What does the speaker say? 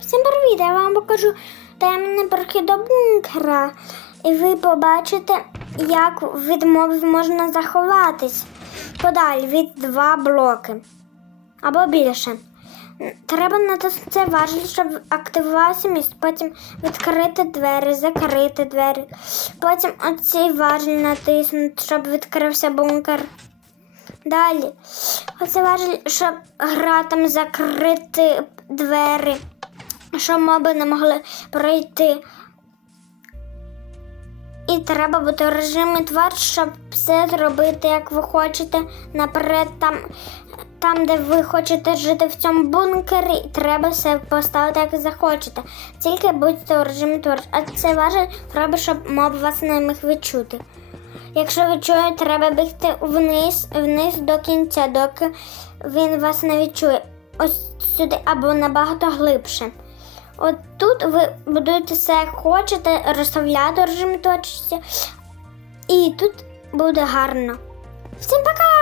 Всім привіт! Я вам покажу темний прохід до бункера. І ви побачите, як від мобів можна заховатись. Подалі від два блоки. Або більше. Треба натиснути важіль, щоб активувався міст, потім відкрити двері, закрити двері. Потім оцей важіль натиснути, щоб відкрився бункер. Далі. Оце важіль, щоб гратам закрити двері, щоб моби не могли пройти. І треба бути режимі твар, щоб все зробити, як ви хочете. Наперед, там, там, де ви хочете жити в цьому бункері, треба все поставити, як захочете. Тільки будьте у режимі твар. А це важель треба, щоб моб вас не міг відчути. Якщо ви чуєте, треба бігти вниз, вниз до кінця, доки він вас не відчує. Ось сюди або набагато глибше. От тут ви будуєте все як хочете, розставляти режим точці. і тут буде гарно. Всім пока!